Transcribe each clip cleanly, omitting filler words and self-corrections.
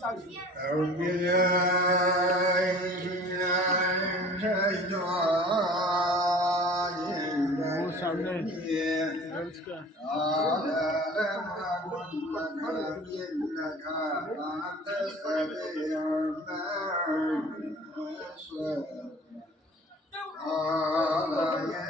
أعوذ بالله من الشيطان الرجيم قال لم أكن لك أن تستطيع قال يا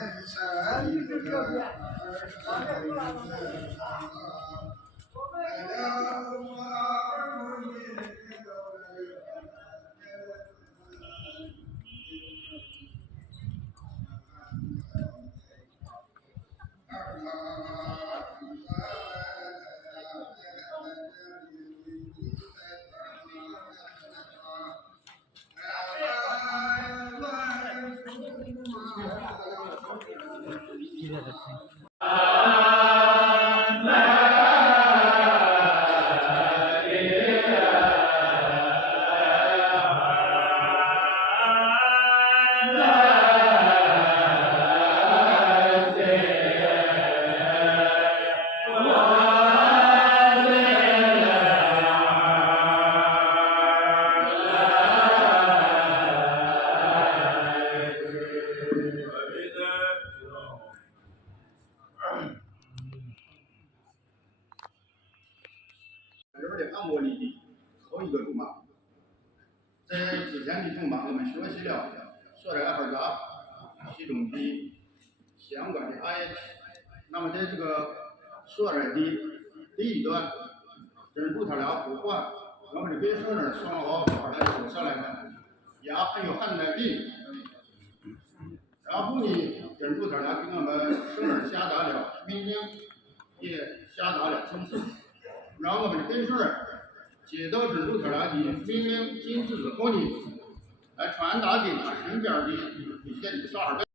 这边的按摩里的头一个咒骂，在之前的咒骂我们学习了说的二杂其中的相关的ayat。那么在这个说的第一段，忍住他俩不换，我们的别说呢，双好把它走下来了，也还有汉来的。然后呢，忍住他俩给我们圣人下达了命令，也下达了惩罚。让我们的别说接到忍住他俩的命令禁止之后呢，来传达给他身边的一些的少儿。